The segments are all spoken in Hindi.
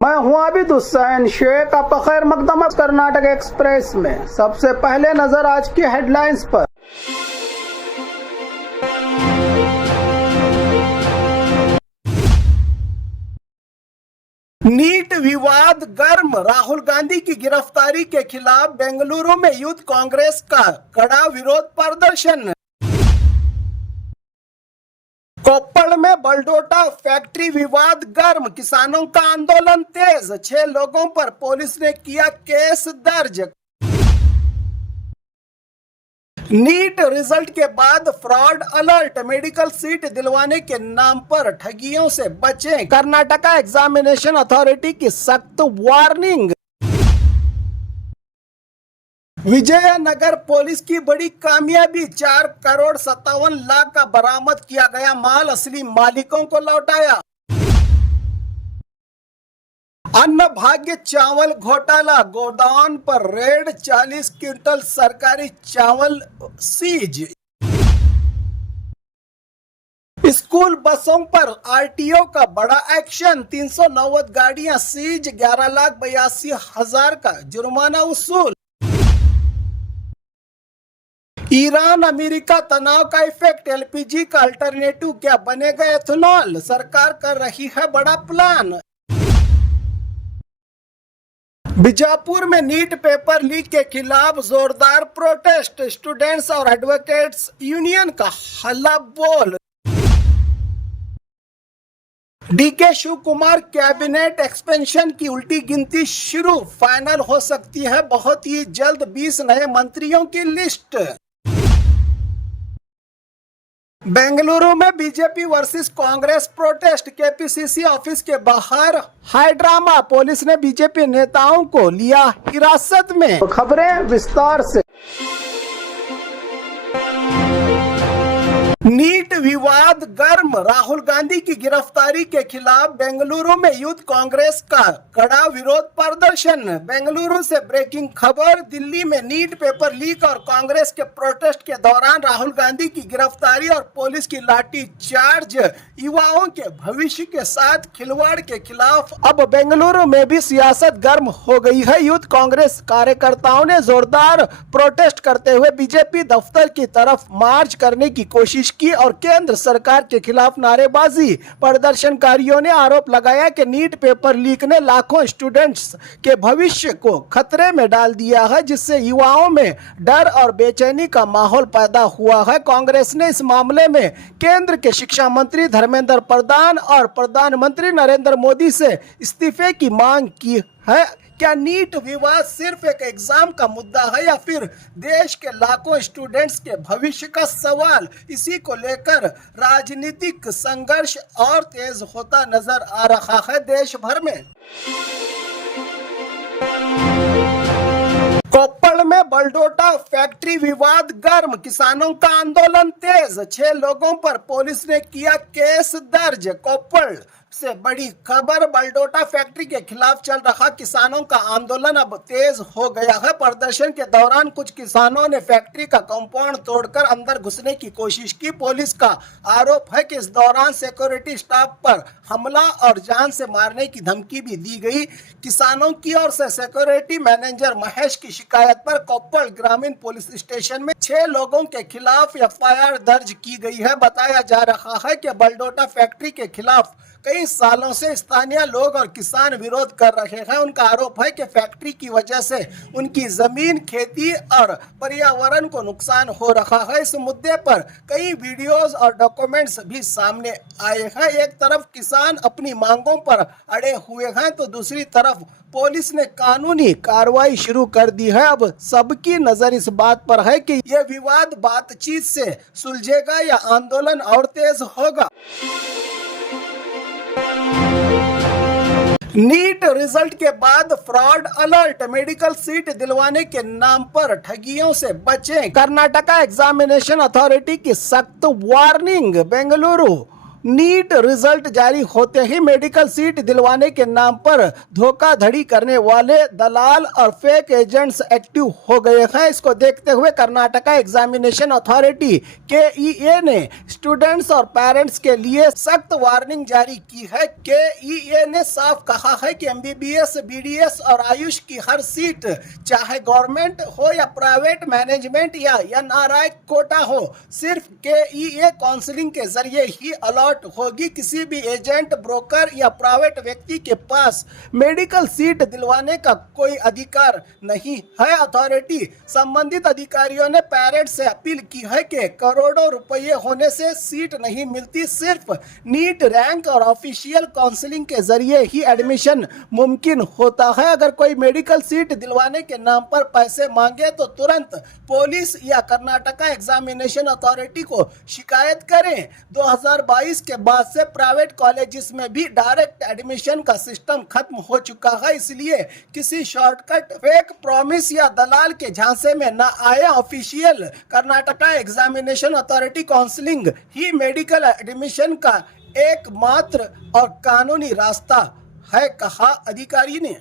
मैं हूं आबिद हुसैन शेख। आपका खैर मकदम कर्नाटक एक्सप्रेस में। सबसे पहले नजर आज की हेडलाइंस पर। नीट विवाद गर्म, राहुल गांधी की गिरफ्तारी के खिलाफ बेंगलुरु में यूथ कांग्रेस का कड़ा विरोध प्रदर्शन। कोप्पल में बलडोटा फैक्ट्री विवाद गर्म, किसानों का आंदोलन तेज, 6 लोगों पर पुलिस ने किया केस दर्ज। नीट रिजल्ट के बाद फ्रॉड अलर्ट, मेडिकल सीट दिलवाने के नाम पर ठगियों से बचें, कर्नाटका एग्जामिनेशन अथॉरिटी की सख्त वार्निंग। विजयनगर पुलिस की बड़ी कामयाबी, 4,57,00,000 का बरामद किया गया माल असली मालिकों को लौटाया। अन्न भाग्य चावल घोटाला, गोदाम पर रेड, 40 क्विंटल सरकारी चावल सीज। स्कूल बसों पर आरटीओ का बड़ा एक्शन, 390 गाड़ियां सीज, 11,82,000 का जुर्माना वसूल। ईरान अमेरिका तनाव का इफेक्ट, एलपीजी का अल्टरनेटिव क्या बनेगा एथेनॉल, सरकार कर रही है बड़ा प्लान। बीजापुर में नीट पेपर लीक के खिलाफ जोरदार प्रोटेस्ट, स्टूडेंट्स और एडवोकेट्स यूनियन का हल्ला बोल। DK Shivakumar cabinet expansion की उल्टी गिनती शुरू, फाइनल हो सकती है बहुत ही जल्द 20 नए मंत्रियों की लिस्ट। बेंगलुरु में BJP versus Congress protest, KPCC office के बाहर हाई ड्रामा, पुलिस ने बीजेपी नेताओं को लिया हिरासत में। खबरें विस्तार से। नीट विवाद गर्म, राहुल गांधी की गिरफ्तारी के खिलाफ बेंगलुरु में यूथ कांग्रेस का कड़ा विरोध प्रदर्शन। बेंगलुरु से ब्रेकिंग खबर, दिल्ली में नीट पेपर लीक और कांग्रेस के प्रोटेस्ट के दौरान राहुल गांधी की गिरफ्तारी और पुलिस की लाठी चार्ज, युवाओं के भविष्य के साथ खिलवाड़ के खिलाफ अब बेंगलुरु में भी सियासत गर्म हो गई है। यूथ कांग्रेस कार्यकर्ताओं ने जोरदार प्रोटेस्ट करते हुए बीजेपी दफ्तर की तरफ मार्च करने की कोशिश की और केंद्र सरकार के खिलाफ नारेबाजी। प्रदर्शनकारियों ने आरोप लगाया कि नीट पेपर लीक ने लाखों स्टूडेंट्स के भविष्य को खतरे में डाल दिया है, जिससे युवाओं में डर और बेचैनी का माहौल पैदा हुआ है। कांग्रेस ने इस मामले में केंद्र के शिक्षा मंत्री धर्मेंद्र प्रधान और प्रधानमंत्री नरेंद्र मोदी से इस्तीफे की मांग की है। क्या नीट विवाद सिर्फ एक एग्जाम का मुद्दा है या फिर देश के लाखों स्टूडेंट्स के भविष्य का सवाल? इसी को लेकर राजनीतिक संघर्ष और तेज होता नजर आ रहा है देश भर में। कोप्पल में बलडोटा फैक्ट्री विवाद गर्म, किसानों का आंदोलन तेज, 6 लोगों पर पुलिस ने किया केस दर्ज। कोप्पल से बड़ी खबर, बलडोटा फैक्ट्री के खिलाफ चल रहा किसानों का आंदोलन अब तेज हो गया है। प्रदर्शन के दौरान कुछ किसानों ने फैक्ट्री का कंपाउंड तोड़कर अंदर घुसने की कोशिश की। पुलिस का आरोप है कि इस दौरान सिक्योरिटी स्टाफ पर हमला और जान से मारने की धमकी भी दी गई। किसानों की ओर से सिक्योरिटी मैनेजर महेश की शिकायत पर कोप्पल ग्रामीण पुलिस स्टेशन में 6 लोगों के खिलाफ एफआईआर दर्ज की गई है। बताया जा रहा है कि बलडोटा फैक्ट्री के खिलाफ कई सालों से स्थानीय लोग और किसान विरोध कर रहे हैं। उनका आरोप है कि फैक्ट्री की वजह से उनकी जमीन, खेती और पर्यावरण को नुकसान हो रहा है। इस मुद्दे पर कई वीडियोस और डॉक्यूमेंट्स भी सामने आए हैं। एक तरफ किसान अपनी मांगों पर अड़े हुए हैं तो दूसरी तरफ पुलिस ने कानूनी कार्रवाई शुरू कर दी है। अब सबकी नजर इस बात पर है कि यह विवाद बातचीत से सुलझेगा या आंदोलन और तेज होगा। नीट रिजल्ट के बाद फ्रॉड अलर्ट, मेडिकल सीट दिलवाने के नाम पर ठगियों से बचें, कर्नाटका एग्जामिनेशन अथॉरिटी की सख्त वार्निंग। बेंगलुरु नीट रिजल्ट जारी होते ही मेडिकल सीट दिलवाने के नाम पर धोखाधड़ी करने वाले दलाल और फेक एजेंट्स एक्टिव हो गए हैं। इसको देखते हुए कर्नाटका एग्जामिनेशन अथॉरिटी KEA ने स्टूडेंट्स और पेरेंट्स के लिए सख्त वार्निंग जारी की है। KEA ने साफ कहा है कि MBBS, BDS और आयुष की हर सीट, चाहे गवर्नमेंट हो या प्राइवेट मैनेजमेंट या NRI कोटा हो, सिर्फ KEA काउंसलिंग के जरिए ही अलॉट होगी। किसी भी एजेंट, ब्रोकर या प्राइवेट व्यक्ति के पास मेडिकल सीट दिलवाने का कोई अधिकार नहीं है। अथॉरिटी संबंधित अधिकारियों ने पेरेंट्स से अपील की है कि करोड़ों रुपए होने से सीट नहीं मिलती, सिर्फ नीट रैंक और ऑफिशियल काउंसलिंग के जरिए ही एडमिशन मुमकिन होता है। अगर कोई मेडिकल सीट दिलवाने के नाम पर पैसे मांगे तो तुरंत पुलिस या कर्नाटका एग्जामिनेशन अथॉरिटी को शिकायत करें। 2022 के बाद से प्राइवेट कॉलेजेस में भी डायरेक्ट एडमिशन का सिस्टम खत्म हो चुका है, इसलिए किसी शॉर्टकट, फेक प्रॉमिस या दलाल के झांसे में न आए। Official Karnataka examination authority counselling ही मेडिकल एडमिशन का एकमात्र और कानूनी रास्ता है, कहा अधिकारी ने।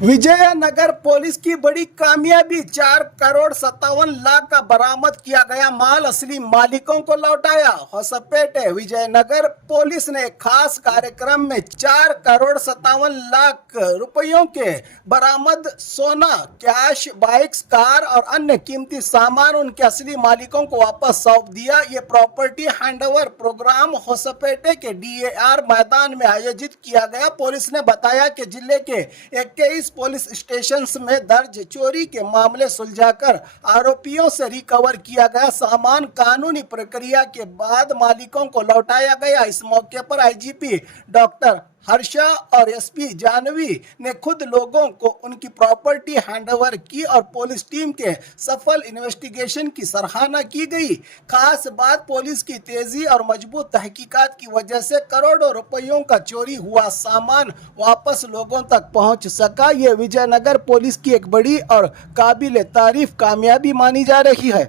विजयनगर पुलिस की बड़ी कामयाबी, 4 करोड़ 57 लाख का बरामद किया गया माल असली मालिकों को लौटाया। होसपेटे विजयनगर पुलिस ने खास कार्यक्रम में 4 करोड़ 57 लाख रुपयों के बरामद सोना, कैश, बाइक्स, कार और अन्य कीमती सामान उनके असली मालिकों को वापस सौंप दिया। ये प्रॉपर्टी हैंडओवर प्रोग्राम होसपेटे के DAR मैदान में आयोजित किया गया। पुलिस ने बताया कि जिले के 21 पुलिस स्टेशन में दर्ज चोरी के मामले सुलझाकर आरोपियों से रिकवर किया गया सामान कानूनी प्रक्रिया के बाद मालिकों को लौटाया गया। इस मौके पर IGP डॉक्टर हर्षा और SP जानवी ने खुद लोगों को उनकी प्रॉपर्टी हैंडओवर की और पुलिस टीम के सफल इन्वेस्टिगेशन की सराहना की गई। खास बात, पुलिस की तेजी और मजबूत तहकीकात की वजह से करोड़ों रुपयों का चोरी हुआ सामान वापस लोगों तक पहुंच सका। ये विजयनगर पुलिस की एक बड़ी और काबिल तारीफ कामयाबी मानी जा रही है।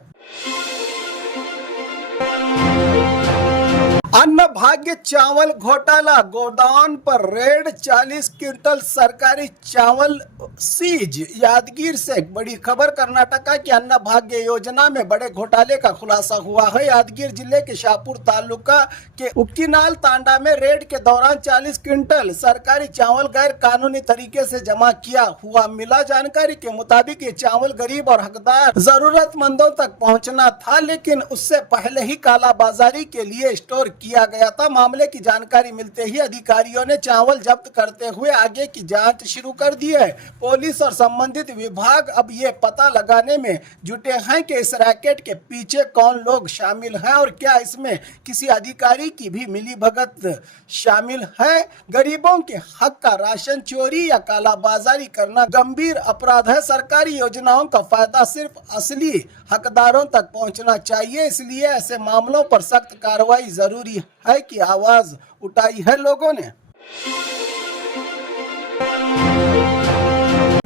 अन्न भाग्य चावल घोटाला, गोदाम पर रेड, 40 क्विंटल सरकारी चावल सीज। यादगीर से एक बड़ी खबर, कर्नाटका की अन्न भाग्य योजना में बड़े घोटाले का खुलासा हुआ है। यादगीर जिले के शाहपुर तालुका के उक्कीनाल तांडा में रेड के दौरान 40 क्विंटल सरकारी चावल गैर कानूनी तरीके से जमा किया हुआ मिला। जानकारी के मुताबिक ये चावल गरीब और हकदार जरूरतमंदों तक पहुंचना था, लेकिन उससे पहले ही कालाबाजारी के लिए स्टोर किया गया था। मामले की जानकारी मिलते ही अधिकारियों ने चावल जब्त करते हुए आगे की जांच शुरू कर दी है। पुलिस और संबंधित विभाग अब ये पता लगाने में जुटे हैं कि इस रैकेट के पीछे कौन लोग शामिल हैं और क्या इसमें किसी अधिकारी की भी मिलीभगत शामिल है। गरीबों के हक का राशन चोरी या कालाबाजारी करना गंभीर अपराध है। सरकारी योजनाओं का फायदा सिर्फ असली हकदारों तक पहुंचना चाहिए, इसलिए ऐसे मामलों पर सख्त कार्रवाई जरूरी है कि आवाज उठाई है लोगों ने।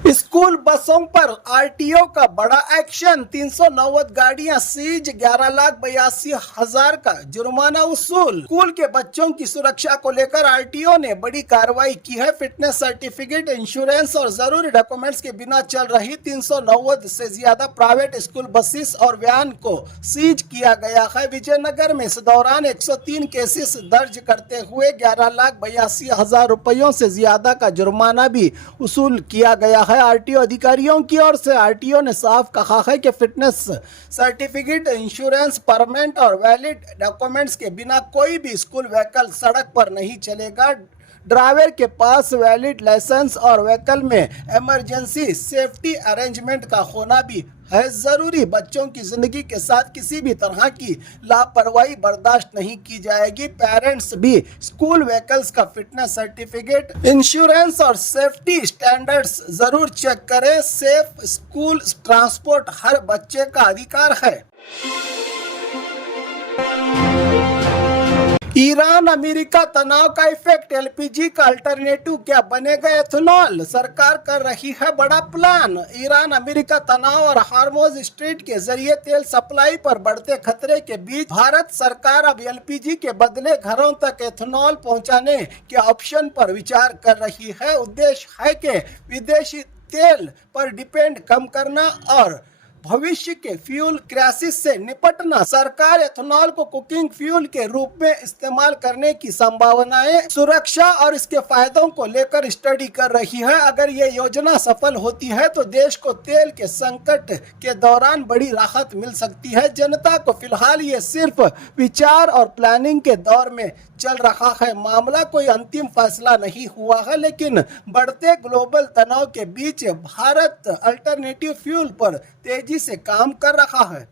स्कूल बसों पर RTO का बड़ा एक्शन, 390 गाड़ियां सीज, 11,82,000 का जुर्माना वसूल। स्कूल के बच्चों की सुरक्षा को लेकर RTO ने बड़ी कार्रवाई की है। फिटनेस सर्टिफिकेट, इंश्योरेंस और जरूरी डॉक्यूमेंट्स के बिना चल रही 390 से ज्यादा प्राइवेट स्कूल बसेस और वैन को सीज किया गया है। विजयनगर में इस दौरान 103 केसेस दर्ज करते हुए 11,82,000 रुपयों से ज्यादा का जुर्माना भी वसूल किया गया है। RTO अधिकारियों की ओर से RTO ने साफ कहा है कि फिटनेस सर्टिफिकेट, इंश्योरेंस, परमिट और वैलिड डॉक्यूमेंट्स के बिना कोई भी स्कूल व्हीकल सड़क पर नहीं चलेगा। ड्राइवर के पास वैलिड लाइसेंस और व्हीकल में इमरजेंसी सेफ्टी अरेंजमेंट का होना भी है जरूरी। बच्चों की जिंदगी के साथ किसी भी तरह की लापरवाही बर्दाश्त नहीं की जाएगी। पेरेंट्स भी स्कूल व्हीकल्स का फिटनेस सर्टिफिकेट, इंश्योरेंस और सेफ्टी स्टैंडर्ड्स जरूर चेक करें। सेफ स्कूल ट्रांसपोर्ट हर बच्चे का अधिकार है। ईरान अमेरिका तनाव का इफेक्ट, एलपीजी का अल्टरनेटिव क्या बनेगा एथेनॉल, सरकार कर रही है बड़ा प्लान। ईरान अमेरिका तनाव और हार्मोज स्ट्रेट के जरिए तेल सप्लाई पर बढ़ते खतरे के बीच भारत सरकार अब एलपीजी के बदले घरों तक एथेनॉल पहुंचाने के ऑप्शन पर विचार कर रही है। उद्देश्य है कि विदेशी तेल पर डिपेंड कम करना और भविष्य के फ्यूल क्राइसिस से निपटना। सरकार एथेनॉल को कुकिंग फ्यूल के रूप में इस्तेमाल करने की संभावनाएं, सुरक्षा और इसके फायदों को लेकर स्टडी कर रही है। अगर ये योजना सफल होती है तो देश को तेल के संकट के दौरान बड़ी राहत मिल सकती है। जनता को फिलहाल ये सिर्फ विचार और प्लानिंग के दौर में चल रहा है। मामला कोई अंतिम फैसला नहीं हुआ है, लेकिन बढ़ते ग्लोबल तनाव के बीच भारत अल्टरनेटिव फ्यूल पर तेजी से काम कर रहा है।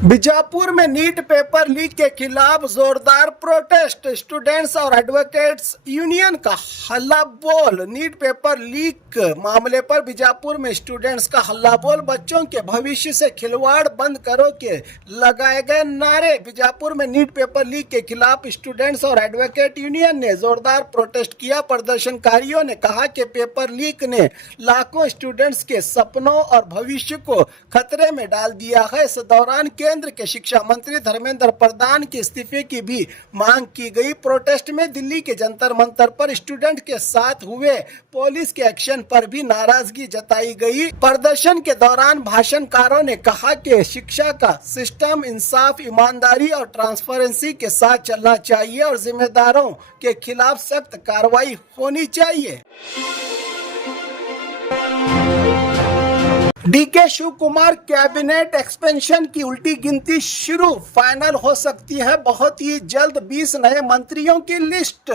बीजापुर में नीट पेपर लीक के खिलाफ जोरदार प्रोटेस्ट, स्टूडेंट्स और एडवोकेट्स यूनियन का हल्ला बोल। नीट पेपर लीक मामले पर बीजापुर में स्टूडेंट्स का हल्ला बोल, बच्चों के भविष्य से खिलवाड़ बंद करो के लगाए गए नारे। बीजापुर में नीट पेपर लीक के खिलाफ स्टूडेंट्स और एडवोकेट यूनियन ने जोरदार प्रोटेस्ट किया। प्रदर्शनकारियों ने कहा कि पेपर लीक ने लाखों स्टूडेंट्स के सपनों और भविष्य को खतरे में डाल दिया है। इस दौरान केंद्र के शिक्षा मंत्री धर्मेंद्र प्रधान के इस्तीफे की भी मांग की गई। प्रोटेस्ट में दिल्ली के जंतर मंतर पर स्टूडेंट के साथ हुए पुलिस के एक्शन पर भी नाराजगी जताई गई। प्रदर्शन के दौरान भाषणकारों ने कहा कि शिक्षा का सिस्टम इंसाफ, ईमानदारी और ट्रांसपेरेंसी के साथ चलना चाहिए और जिम्मेदारों के खिलाफ सख्त कार्रवाई होनी चाहिए। DK Shivakumar cabinet expansion की उल्टी गिनती शुरू, फाइनल हो सकती है बहुत ही जल्द 20 नए मंत्रियों की लिस्ट।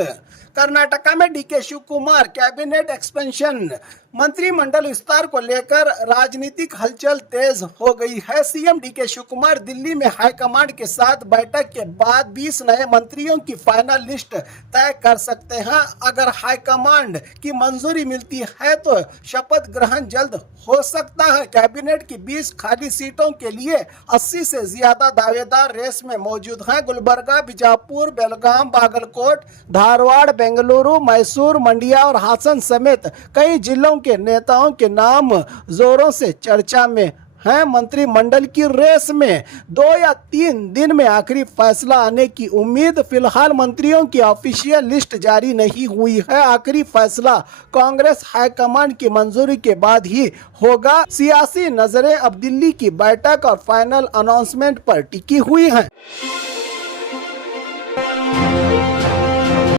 कर्नाटका में DK Shivakumar cabinet expansion मंत्रिमंडल विस्तार को लेकर राजनीतिक हलचल तेज हो गई है। सीएम डीके शिव कुमार दिल्ली में हाईकमांड के साथ बैठक के बाद 20 नए मंत्रियों की फाइनल लिस्ट तय कर सकते हैं। अगर हाईकमांड की मंजूरी मिलती है तो शपथ ग्रहण जल्द हो सकता है। कैबिनेट की 20 खाली सीटों के लिए 80 से ज्यादा दावेदार रेस में मौजूद हैं। गुलबर्गा, बीजापुर, बेलगाम, बागलकोट, धारवाड़, बेंगलुरु, मैसूर, मंडिया और हासन समेत कई जिलों के नेताओं के नाम जोरों से चर्चा में हैं। मंत्रिमंडल की रेस में 2 या 3 दिन में आखिरी फैसला आने की उम्मीद। फिलहाल मंत्रियों की ऑफिशियल लिस्ट जारी नहीं हुई है। आखिरी फैसला कांग्रेस हाईकमांड की मंजूरी के बाद ही होगा। सियासी नजरें अब दिल्ली की बैठक और फाइनल अनाउंसमेंट पर टिकी हुई हैं।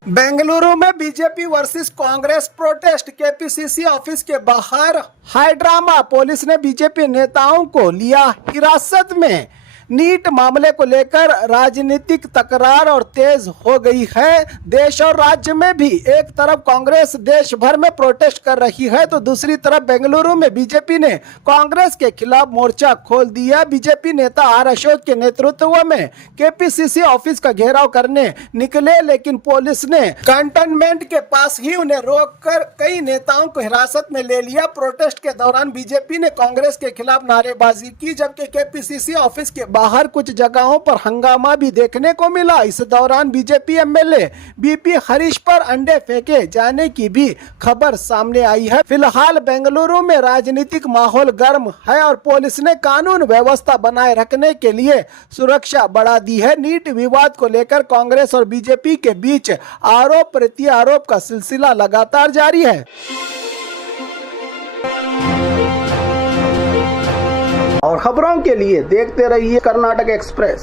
बेंगलुरु में BJP versus Congress protest, KPCC office के बाहर हाई ड्रामा। पुलिस ने बीजेपी नेताओं को लिया हिरासत में। नीट मामले को लेकर राजनीतिक तकरार और तेज हो गई है। देश और राज्य में भी एक तरफ कांग्रेस देश भर में प्रोटेस्ट कर रही है तो दूसरी तरफ बेंगलुरु में बीजेपी ने कांग्रेस के खिलाफ मोर्चा खोल दिया। बीजेपी नेता आर अशोक के नेतृत्व में केपीसीसी ऑफिस का घेराव करने निकले, लेकिन पुलिस ने कंटेनमेंट के पास ही उन्हें रोककर कई नेताओं को हिरासत में ले लिया। प्रोटेस्ट के दौरान बीजेपी ने कांग्रेस के खिलाफ नारेबाजी की, जबकि केपीसीसी ऑफिस के बाहर कुछ जगहों पर हंगामा भी देखने को मिला। इस दौरान बीजेपी एमएलए बीपी हरीश पर अंडे फेंके जाने की भी खबर सामने आई है। फिलहाल बेंगलुरु में राजनीतिक माहौल गर्म है और पुलिस ने कानून व्यवस्था बनाए रखने के लिए सुरक्षा बढ़ा दी है। नीट विवाद को लेकर कांग्रेस और बीजेपी के बीच आरोप प्रत्यारोप का सिलसिला लगातार जारी है। और खबरों के लिए देखते रहिए कर्नाटक एक्सप्रेस।